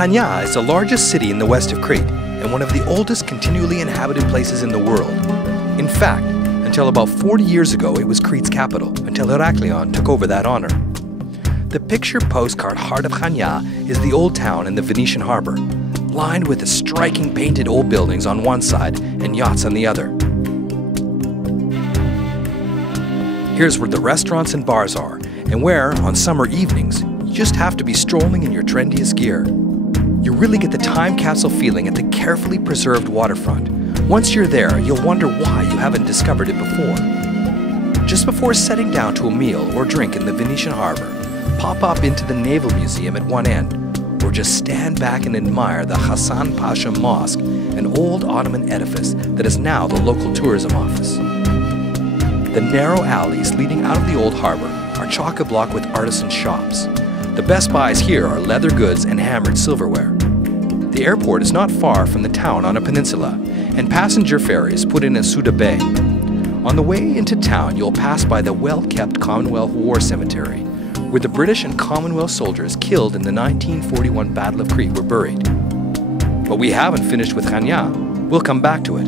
Chania is the largest city in the west of Crete and one of the oldest continually inhabited places in the world. In fact, until about 40 years ago, it was Crete's capital, until Heraklion took over that honor. The picture-postcard heart of Chania is the old town and the Venetian harbour, lined with the striking painted old buildings on one side and yachts on the other. Here's where the restaurants and bars are, and where, on summer evenings, you just have to be strolling in your trendiest gear. You really get the time capsule feeling at the carefully preserved waterfront. Once you're there, you'll wonder why you haven't discovered it before. Just before setting down to a meal or drink in the Venetian harbour, pop up into the Naval Museum at one end, or just stand back and admire the Hasan Pasha Mosque, an old Ottoman edifice that is now the local tourism office. The narrow alleys leading out of the old harbour are chock-a-block with artisan shops. The best buys here are leather goods and hammered silverware. The airport is not far from the town on a peninsula, and passenger ferries put in at Suda Bay. On the way into town, you'll pass by the well-kept Commonwealth War Cemetery, where the British and Commonwealth soldiers killed in the 1941 Battle of Crete were buried. But we haven't finished with Chania. We'll come back to it.